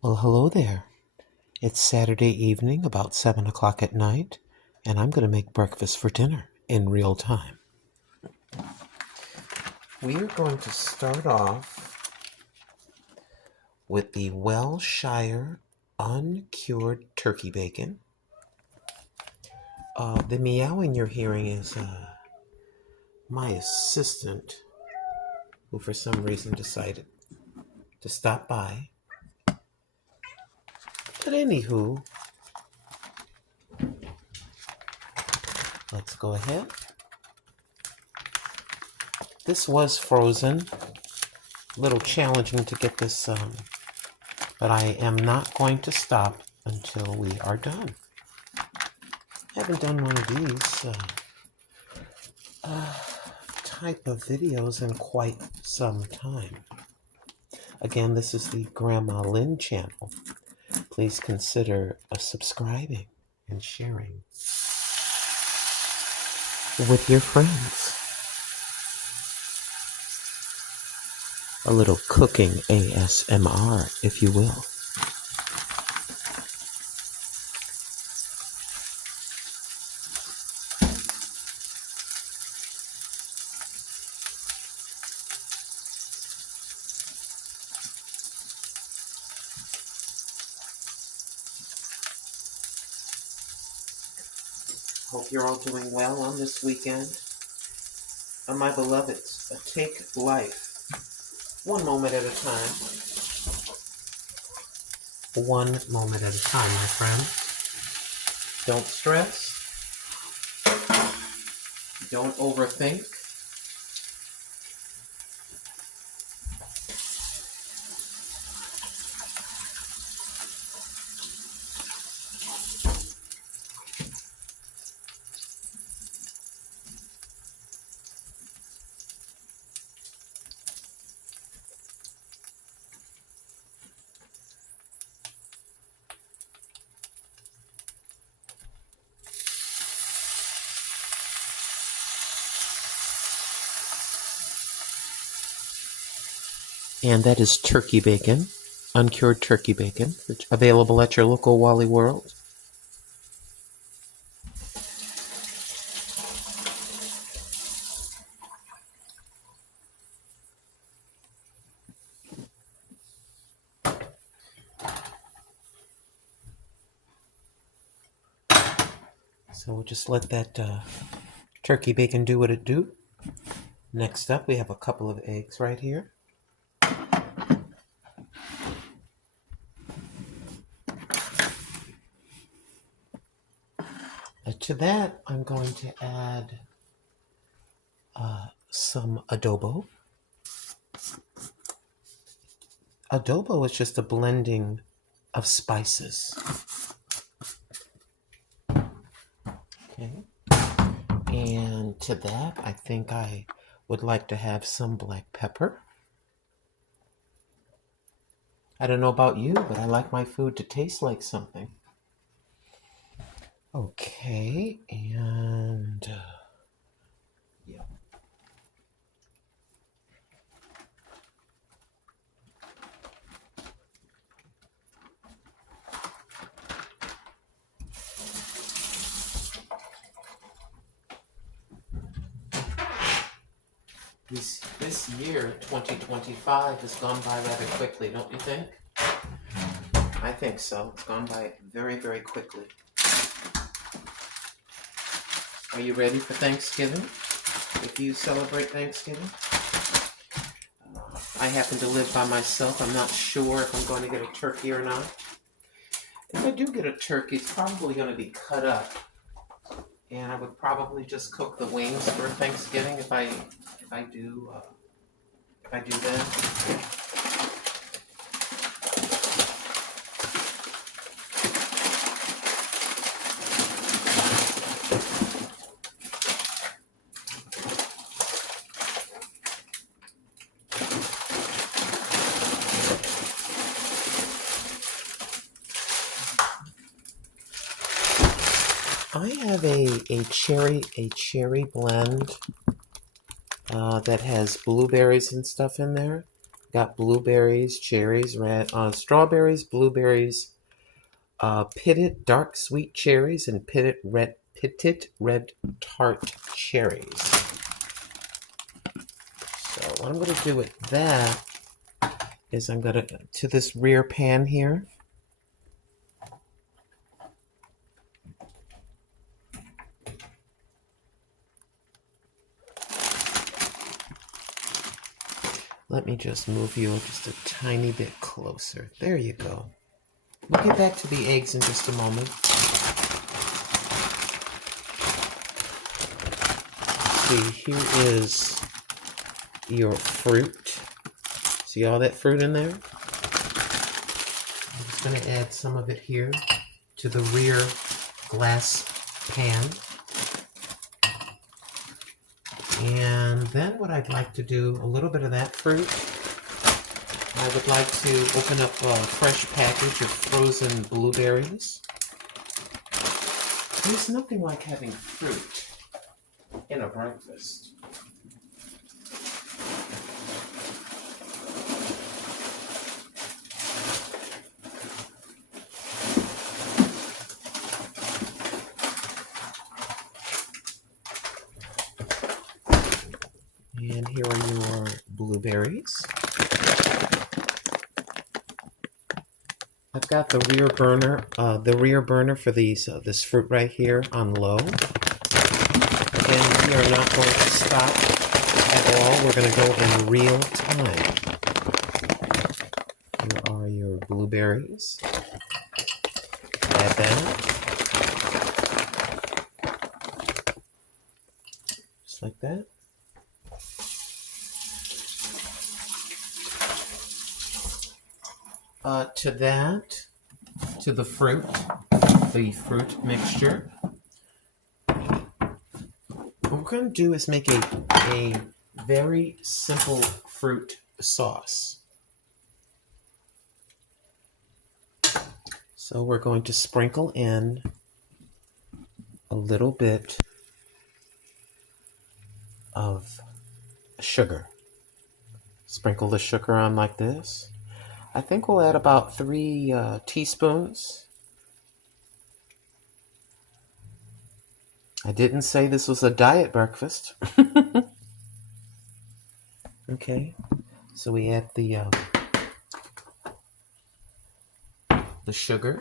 Well, hello there. It's Saturday evening, about 7 o'clock at night, and I'm going to make breakfast for dinner in real time. We are going to start off with the Welshire uncured turkey bacon. The meowing you're hearing is my assistant, who for some reason decided to stop by. But anywho, let's go ahead. This was frozen. A little challenging to get this, but I am not going to stop until we are done. I haven't done one of these type of videos in quite some time. Again, this is the Grandma Lynn channel. Please consider subscribing and sharing with your friends. A little cooking ASMR, if you will. Hope you're all doing well on this weekend. And my beloveds, take life one moment at a time. One moment at a time, my friend. Don't stress. Don't overthink. And that is turkey bacon, uncured turkey bacon, available at your local Wally World. So we'll just let that turkey bacon do what it do. Next up, we have a couple of eggs right here. To that, I'm going to add some adobo. Adobo is just a blending of spices. Okay. And to that, I think I would like to have some black pepper. I don't know about you, but I like my food to taste like something. Okay, and yeah. This year, 2025, has gone by rather quickly, don't you think? I think so. It's gone by very, very quickly. Are you ready for Thanksgiving? If you celebrate Thanksgiving? I happen to live by myself. I'm not sure if I'm going to get a turkey or not. If I do get a turkey, it's probably going to be cut up. And I would probably just cook the wings for Thanksgiving if I do that. I have a cherry blend that has blueberries and stuff in there. Got blueberries, cherries, strawberries, blueberries, pitted dark sweet cherries, and pitted red tart cherries. So what I'm going to do with that is I'm going to this rear pan here. Let me just move you just a tiny bit closer. There you go. We'll get back to the eggs in just a moment. See, here is your fruit. See all that fruit in there? I'm just going to add some of it here to the rear glass pan. And then what I'd like to do, a little bit of that fruit. I would like to open up a fresh package of frozen blueberries. There's nothing like having fruit in a breakfast. And here are your blueberries. I've got the rear burner for this fruit right here on low. Again, we are not going to stop at all. We're going to go in real time. Here are your blueberries. Add that. Just like that. To the fruit mixture. What we're going to do is make a very simple fruit sauce. So we're going to sprinkle in a little bit of sugar. Sprinkle the sugar on like this. I think we'll add about 3 teaspoons. I didn't say this was a diet breakfast. Okay, so we add the sugar.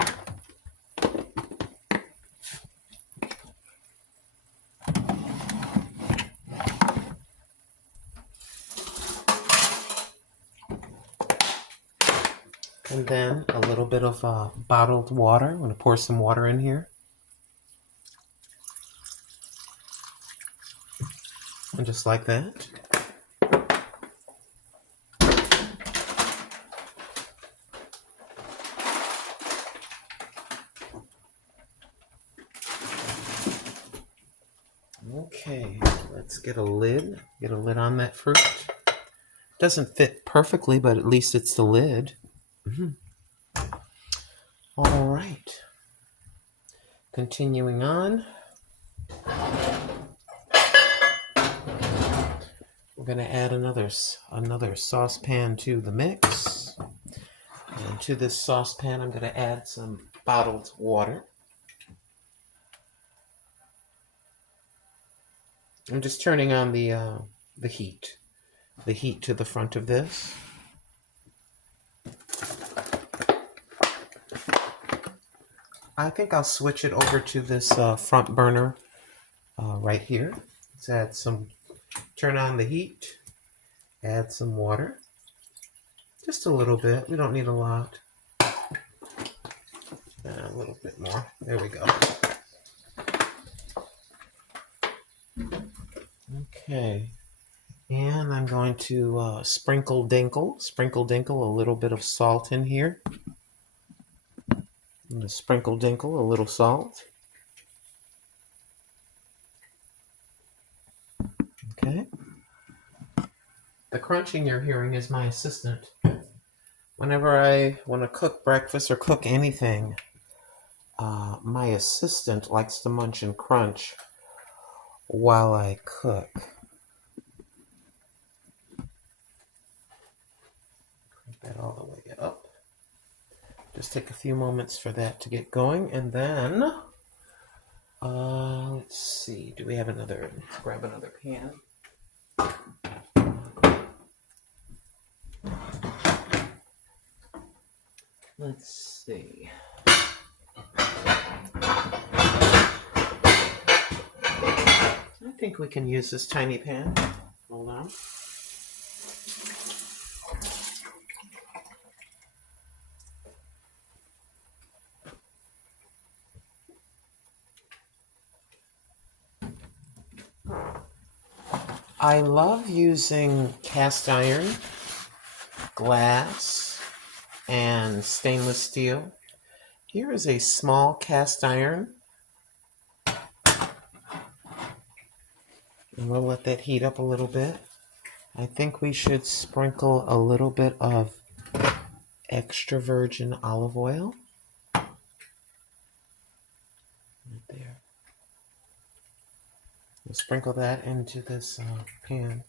And then a little bit of bottled water. I'm going to pour some water in here. And just like that. Okay, let's get a lid. Get a lid on that fruit. Doesn't fit perfectly, but at least it's the lid. All right. Continuing on. We're going to add another saucepan to the mix. And to this saucepan, I'm going to add some bottled water. I'm just turning on the heat to the front of this. I think I'll switch it over to this front burner right here. Let's turn on the heat, add some water, just a little bit. We don't need a lot. A little bit more. There we go. Okay. And I'm going to sprinkle dinkle a little bit of salt in here. I'm going to sprinkle dinkle a little salt. Okay. The crunching you're hearing is my assistant. Whenever I want to cook breakfast or cook anything, my assistant likes to munch and crunch while I cook. that all the way up. Just take a few moments for that to get going, and then let's see. Do we have another? Let's grab another pan. Let's see. I think we can use this tiny pan. Hold on. I love using cast iron, glass, and stainless steel. Here is a small cast iron. And we'll let that heat up a little bit. I think we should sprinkle a little bit of extra virgin olive oil. Right there. We'll sprinkle that into this pan.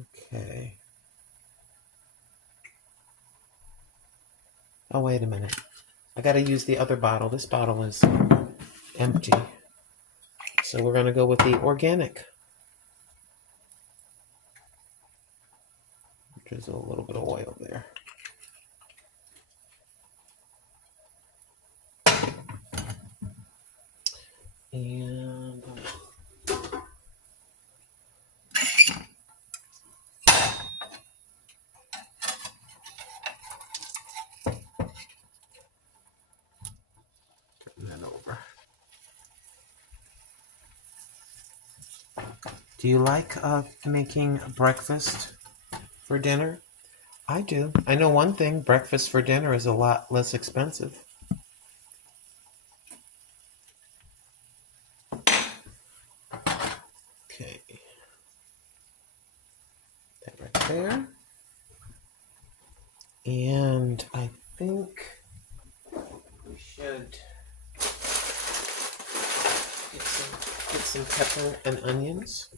Okay. Oh, wait a minute. I got to use the other bottle. This bottle is empty. So we're going to go with the organic. There's a little bit of oil there. And turn that over. Do you like making breakfast for dinner? I do. I know one thing, breakfast for dinner is a lot less expensive. Okay. That right there. And I think we should get some pepper and onions.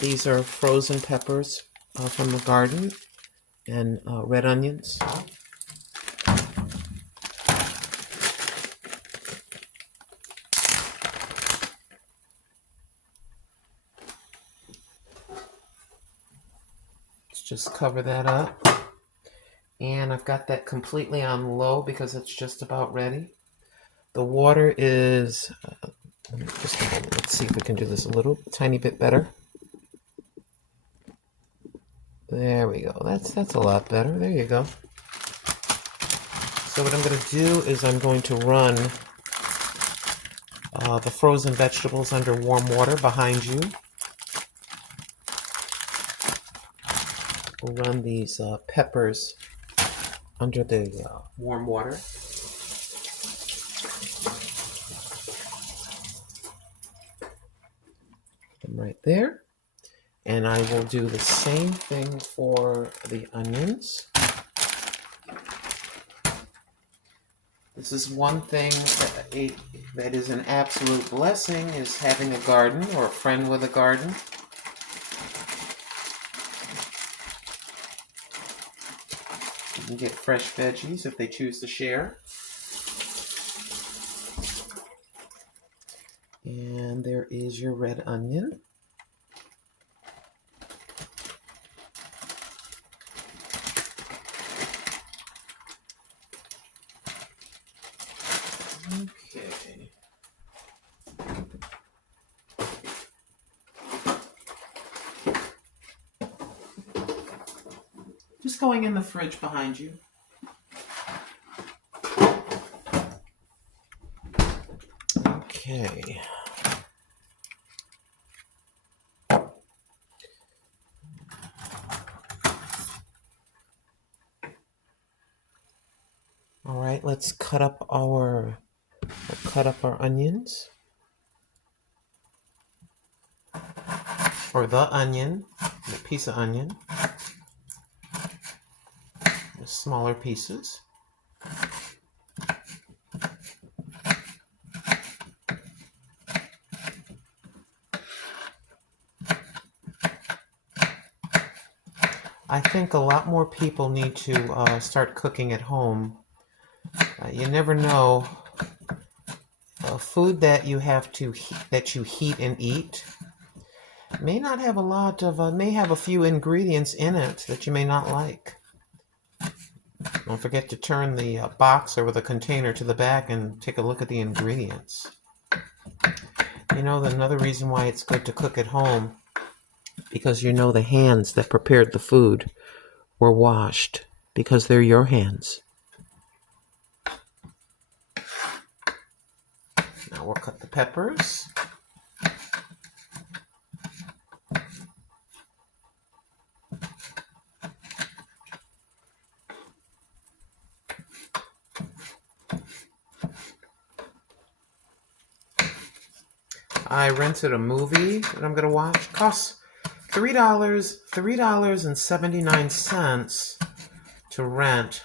These are frozen peppers from the garden and red onions. Let's just cover that up. And I've got that completely on low because it's just about ready. The water is, just a moment, let's see if we can do this a little tiny bit better. There we go. That's a lot better. There you go. So what I'm going to do is I'm going to run the frozen vegetables under warm water behind you. We'll run these peppers under the warm water. Put them right there. And I will do the same thing for the onions. This is one thing that is an absolute blessing, is having a garden or a friend with a garden. You can get fresh veggies if they choose to share. And there is your red onion. Okay. Just going in the fridge behind you. Okay. All right, let's cut up our onions. or the onion, a piece of onion, smaller pieces. I think a lot more people need to start cooking at home. You never know. Food that you have to that you heat and eat may not have a lot of may have a few ingredients in it that you may not like. Don't forget to turn the box or the container to the back and take a look at the ingredients. You know, another reason why it's good to cook at home, because you know the hands that prepared the food were washed, because they're your hands. Now we'll cut the peppers. I rented a movie that I'm going to watch. It costs $3.79 to rent.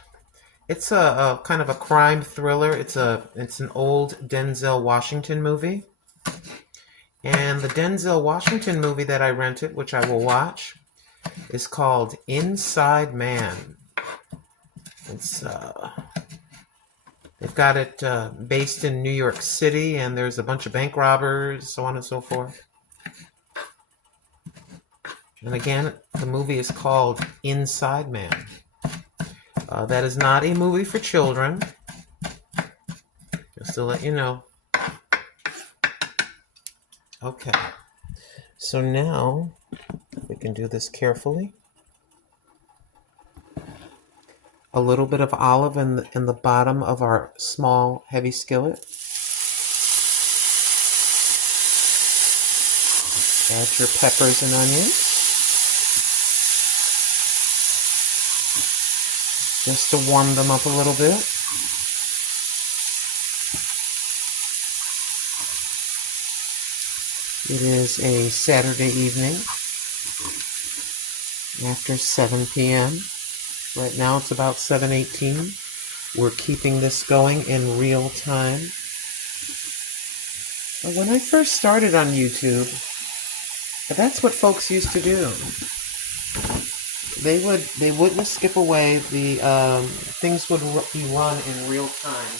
It's a kind of a crime thriller. It's an old Denzel Washington movie. And the Denzel Washington movie that I rented, which I will watch, is called Inside Man. It's they've got it based in New York City, and there's a bunch of bank robbers, so on and so forth. And again, the movie is called Inside Man. That is not a movie for children, just to let you know. Okay, so now we can do this carefully. A little bit of olive in the bottom of our small, heavy skillet. Add your peppers and onions. Just to warm them up a little bit. It is a Saturday evening after 7 p.m. Right now it's about 7:18. We're keeping this going in real time. When I first started on YouTube, that's what folks used to do. They wouldn't skip away. The things would be run in real time.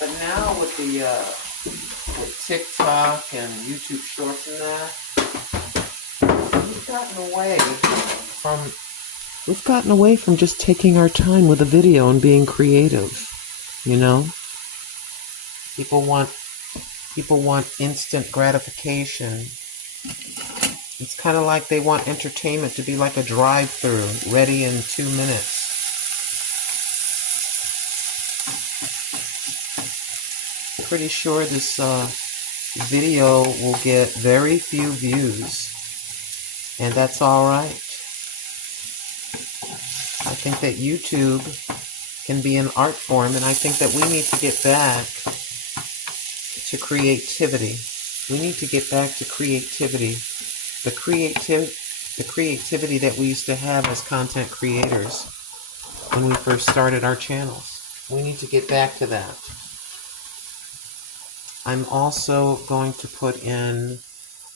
But now with with TikTok and YouTube Shorts and that, we've gotten away from just taking our time with a video and being creative. You know, people want instant gratification. It's kind of like they want entertainment to be like a drive-through, ready in 2 minutes. Pretty sure this video will get very few views, and that's all right. I think that YouTube can be an art form, and I think that we need to get back to creativity. We need to get back to creativity. The creativity that we used to have as content creators when we first started our channels. We need to get back to that. I'm also going to put in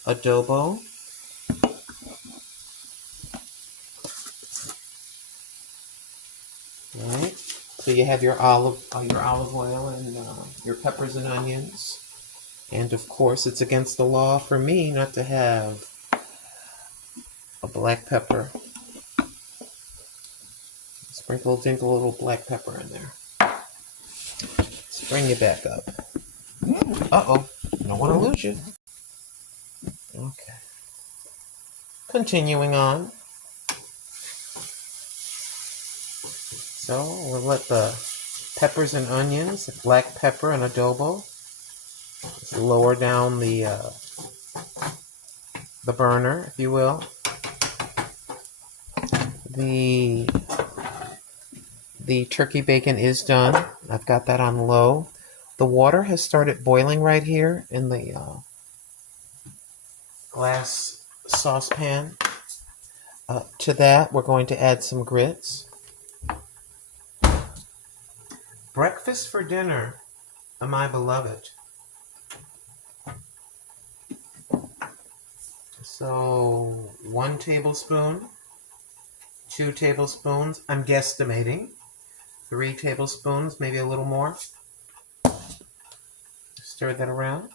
adobo. Right. So you have your olive oil and your peppers and onions. And of course, it's against the law for me not to have a black pepper. Sprinkle, dinkle, a little black pepper in there. Let's bring you back up. Uh-oh, don't want to lose you. Okay. Continuing on. So we'll let the peppers and onions, black pepper and adobo, just lower down the burner, if you will. The turkey bacon is done. I've got that on low. The water has started boiling right here in the glass saucepan. To that, we're going to add some grits. Breakfast for dinner, my beloved. So 1 tablespoon, 2 tablespoons, I'm guesstimating, 3 tablespoons, maybe a little more. Stir that around.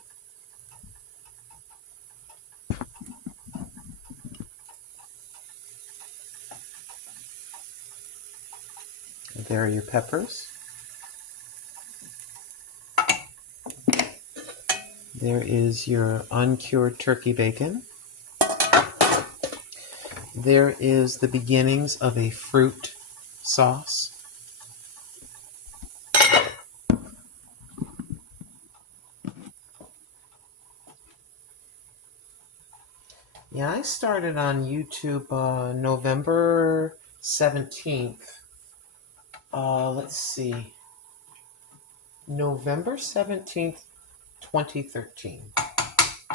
There are your peppers. There is your uncured turkey bacon. There is the beginnings of a fruit sauce. Yeah, I started on YouTube November 17th. Let's see. November 17th, 2013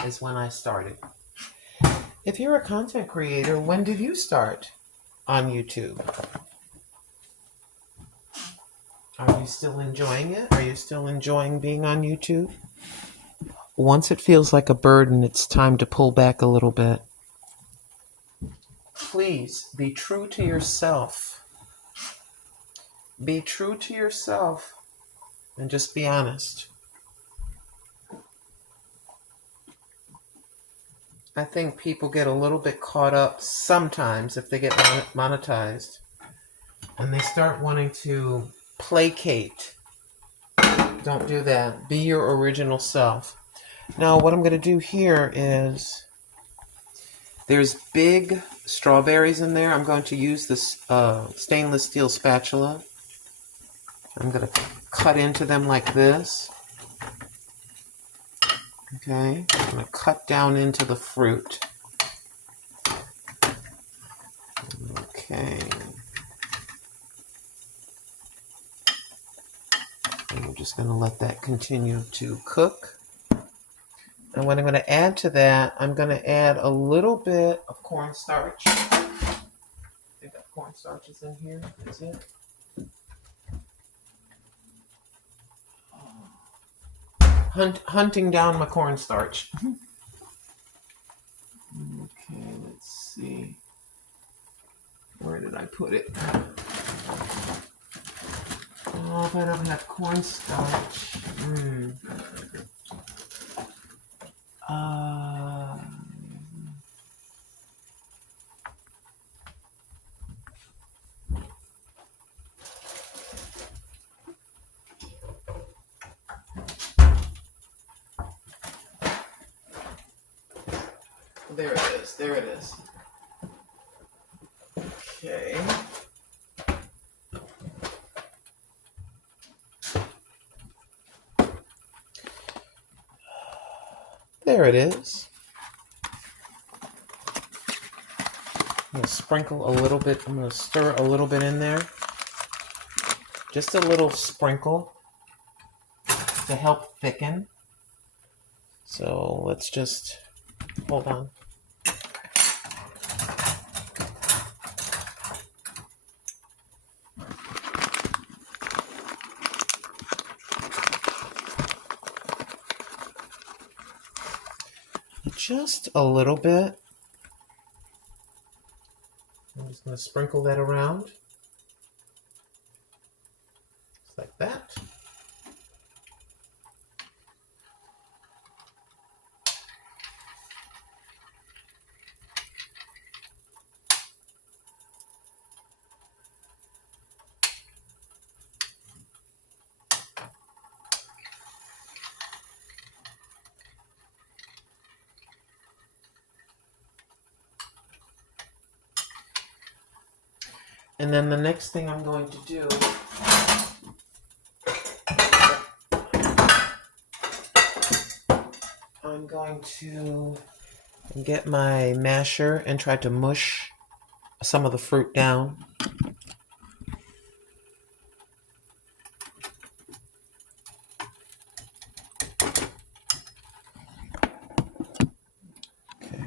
is when I started. If you're a content creator, when did you start on YouTube? Are you still enjoying it? Are you still enjoying being on YouTube? Once it feels like a burden, it's time to pull back a little bit. Please be true to yourself. Be true to yourself and just be honest. I think people get a little bit caught up sometimes if they get monetized and they start wanting to placate. Don't do that. Be your original self. Now, what I'm going to do here is there's big strawberries in there. I'm going to use this stainless steel spatula. I'm going to cut into them like this. Okay, I'm going to cut down into the fruit. Okay. And we're just going to let that continue to cook. And what I'm going to add to that, I'm going to add a little bit of cornstarch. I think that cornstarch is in here. Is it? Hunting down my cornstarch. Okay, let's see. Where did I put it? Oh, if I don't have cornstarch. There it is. There it is. Okay. There it is. I'm going to sprinkle a little bit. I'm going to stir a little bit in there. Just a little sprinkle to help thicken. So let's just hold on. Just a little bit. I'm just going to sprinkle that around. Just like that. And then the next thing I'm going to do, I'm going to get my masher and try to mush some of the fruit down. Okay.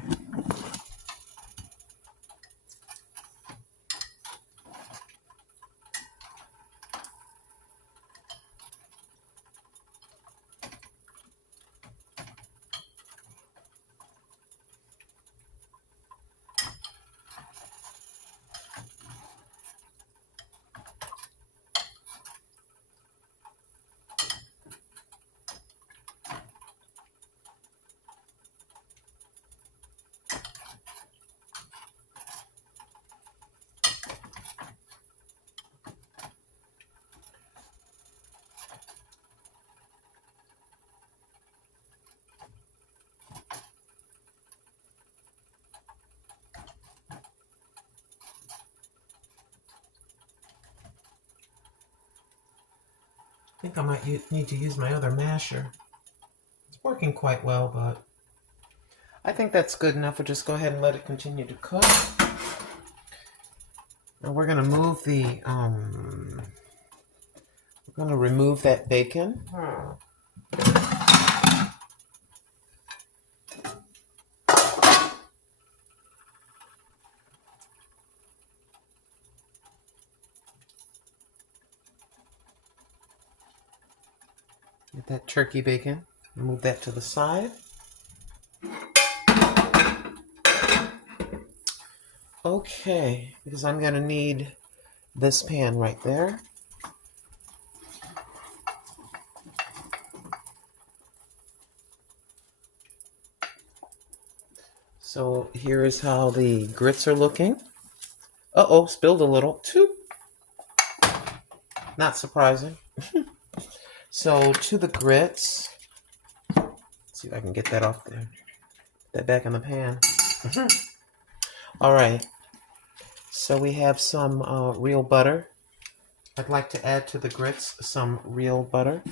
I think I might need to use my other masher. It's working quite well, but I think that's good enough. We'll just go ahead and let it continue to cook. Now we're going to move the, we're going to remove that bacon. Get that turkey bacon. Move that to the side. Okay, because I'm going to need this pan right there. So here is how the grits are looking. Uh-oh, spilled a little. Too. Not surprising. So to the grits, let's see if I can get that off there. Put that back in the pan. All right. So we have some real butter. I'd like to add to the grits some real butter.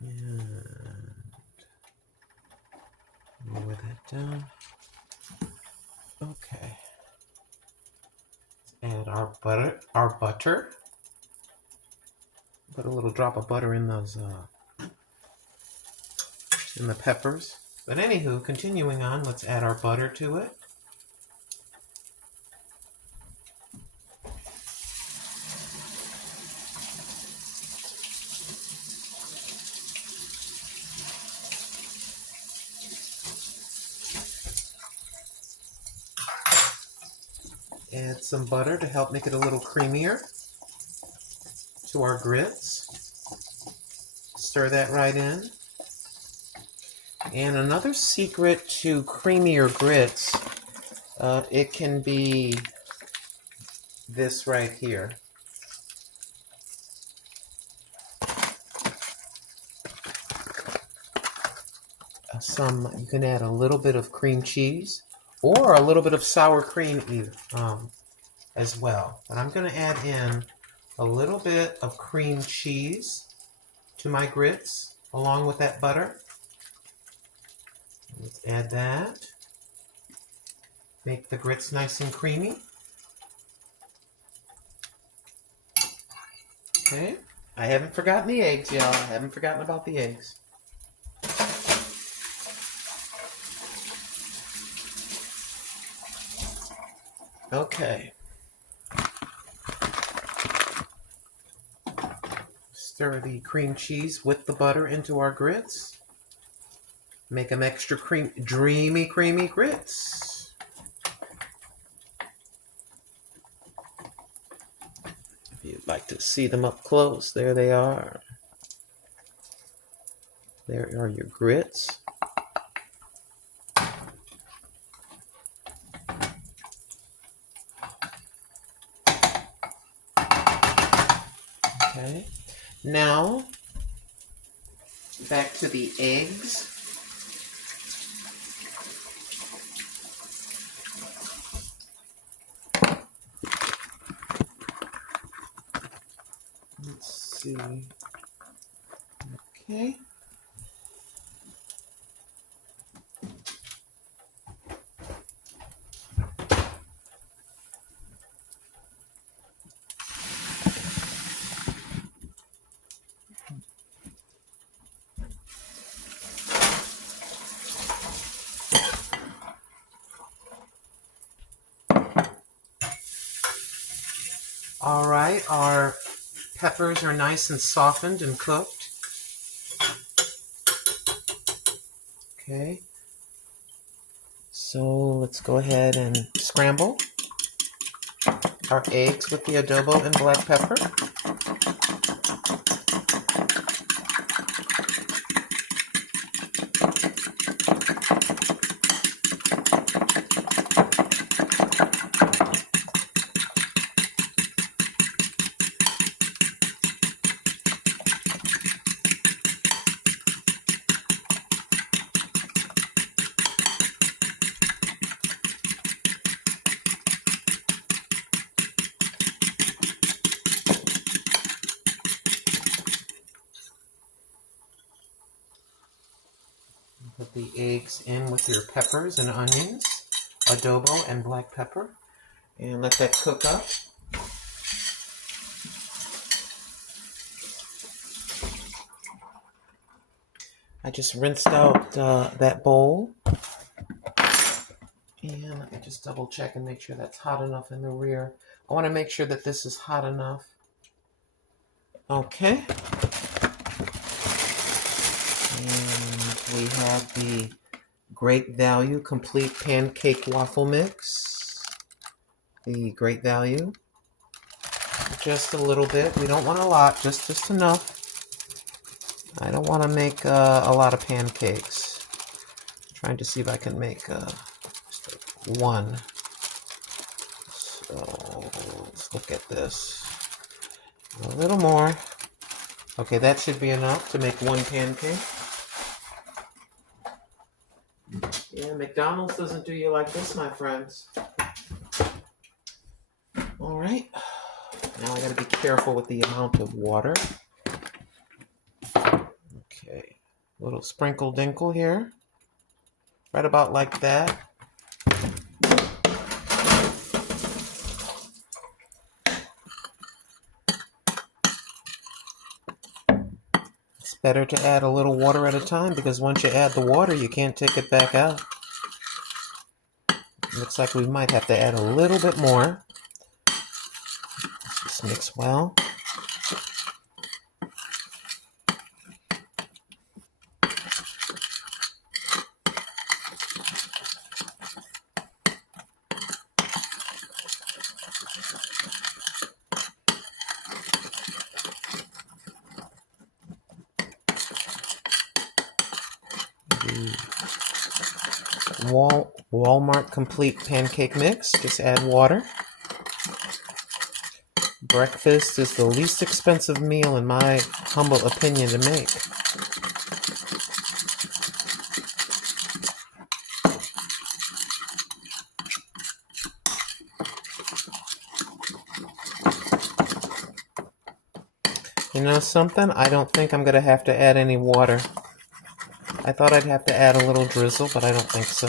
And lower that down. Okay. Let's add our butter. Put a little drop of butter in those in the peppers. But anywho, continuing on, let's add our butter to it. Add some butter to help make it a little creamier to our grits. Stir that right in. And another secret to creamier grits, it can be this right here. You can add a little bit of cream cheese or a little bit of sour cream as well. But I'm going to add in a little bit of cream cheese to my grits along with that butter. Let's add that. Make the grits nice and creamy. Okay. I haven't forgotten the eggs, y'all. I haven't forgotten about the eggs. Okay. Stir the cream cheese with the butter into our grits. Make them extra dreamy, creamy grits. If you'd like to see them up close, there they are. There are your grits. Okay. Now, back to the eggs. Let's see. Okay. All right, our peppers are nice and softened and cooked. Okay, so let's go ahead and scramble our eggs with the adobo and black pepper. the eggs in with your peppers and onions, adobo and black pepper, and let that cook up. I just rinsed out that bowl, and let me just double check and make sure that's hot enough in the rear. I want to make sure that this is hot enough. Okay. And we have the Great Value Complete Pancake Waffle Mix. The Great Value. Just a little bit. We don't want a lot, just enough. I don't want to make a lot of pancakes. I'm trying to see if I can make just one. So let's look at this. A little more. Okay, that should be enough to make one pancake. Yeah, McDonald's doesn't do you like this, my friends. All right. Now I got to be careful with the amount of water. Okay. A little sprinkle dinkle here. Right about like that. It's better to add a little water at a time because once you add the water, you can't take it back out. Looks like we might have to add a little bit more. Let's just mix well. Walmart Complete Pancake Mix. Just add water. Breakfast is the least expensive meal, in my humble opinion, to make. You know something? I don't think I'm going to have to add any water. I thought I'd have to add a little drizzle, but I don't think so.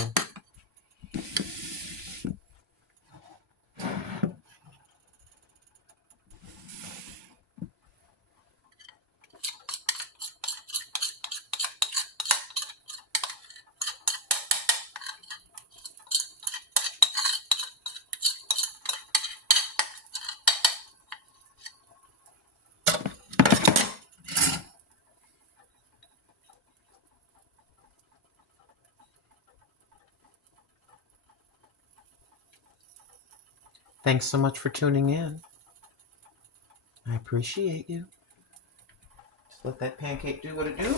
Thanks so much for tuning in. I appreciate you. Just let that pancake do what it do.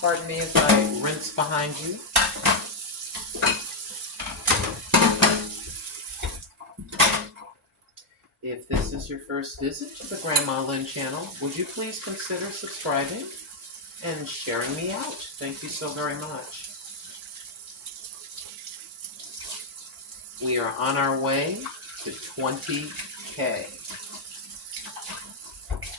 Pardon me as I rinse behind you. If this is your first visit to the Grandma Lynn channel, would you please consider subscribing and sharing me out? Thank you so very much. We are on our way to 20K. Okay.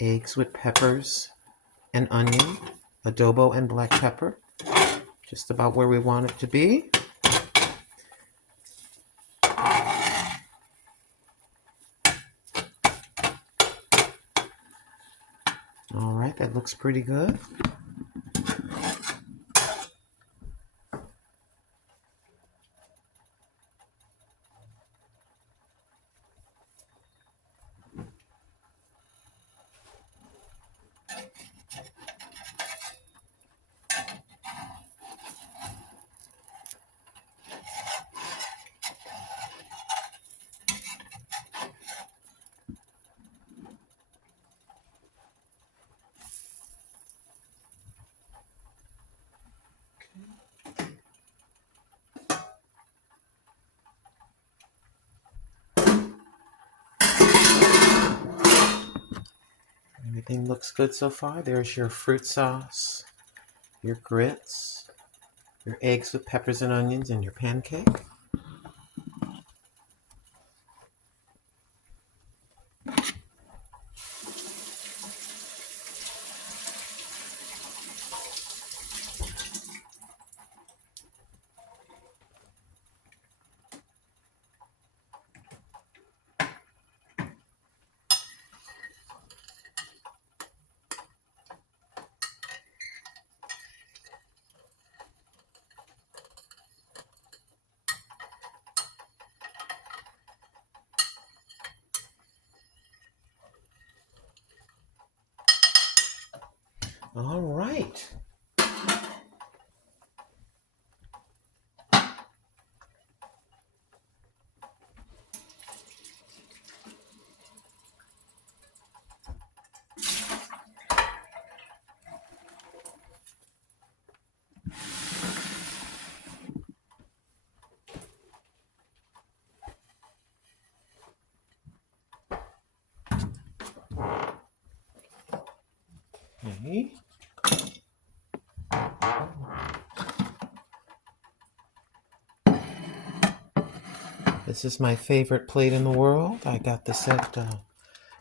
Eggs with peppers and onion, adobo and black pepper. Just about where we want it to be. All right, that looks pretty good. Everything looks good so far. There's your fruit sauce, your grits, your eggs with peppers and onions, and your pancake. All right. Okay. This is my favorite plate in the world. I got this at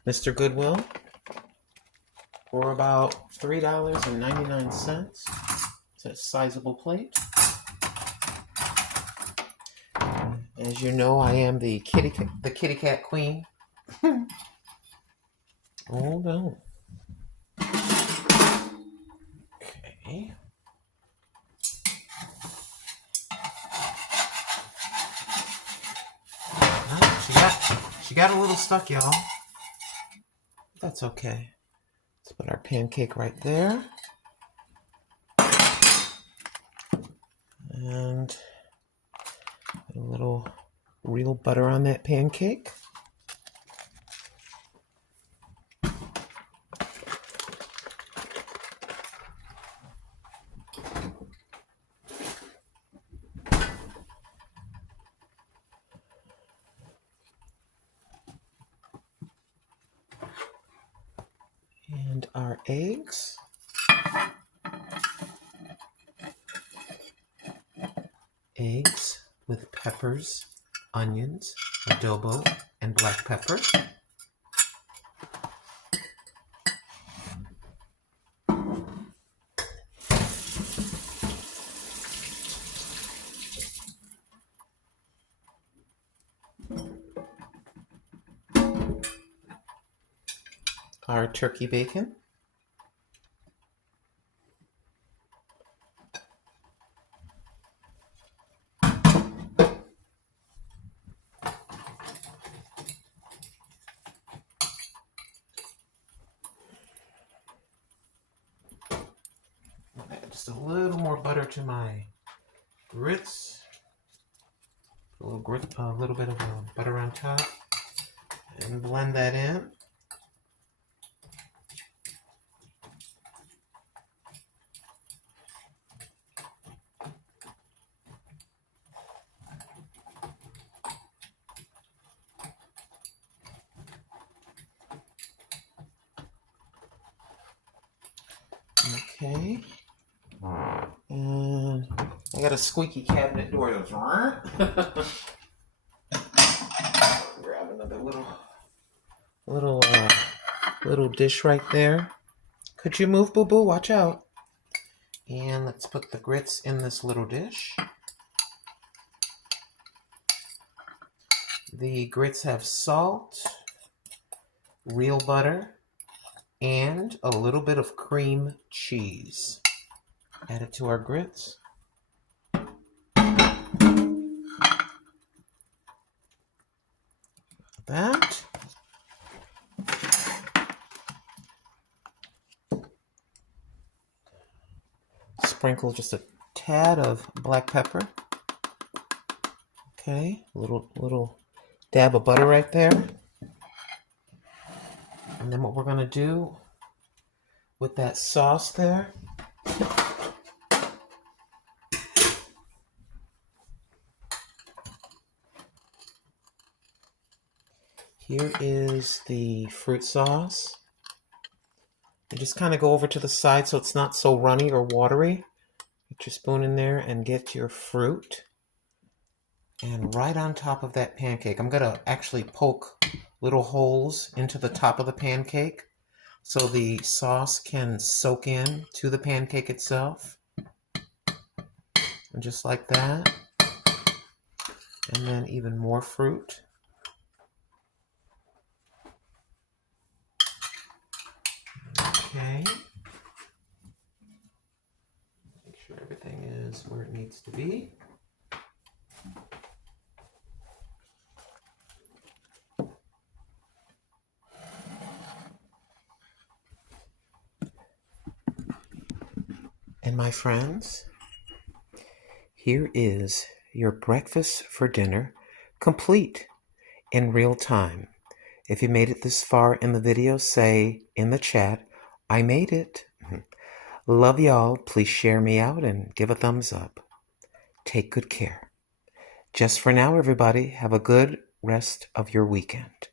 Mr. Goodwill for about $3.99. It's a sizable plate. As you know, I am the kitty cat queen. Hold on. Okay. She got a little stuck, y'all. That's okay. Let's put our pancake right there. And a little real butter on that pancake. And our eggs. Eggs with peppers, onions, adobo, and black pepper. Our turkey bacon. Add just a little more butter to my grits. A little bit of butter on top, and blend that in. Okay. And I got a squeaky cabinet door that's grab another little dish right there. Could you move, boo boo? Watch out. And let's put the grits in this little dish. The grits have salt, real butter, and a little bit of cream cheese. Add it to our grits. That. Sprinkle just a tad of black pepper. Okay, a little dab of butter right there. And then what we're gonna do with that sauce there, here is the fruit sauce. You just kind of go over to the side so it's not so runny or watery. Get your spoon in there and get your fruit. And right on top of that pancake, I'm going to actually poke little holes into the top of the pancake so the sauce can soak in to the pancake itself. And just like that. And then even more fruit. Okay. Make sure everything is where it needs to be. And my friends, here is your breakfast for dinner, complete in real time. If you made it this far in the video, say in the chat, I made it. Love y'all. Please share me out and give a thumbs up. Take good care. Just for now, everybody, have a good rest of your weekend.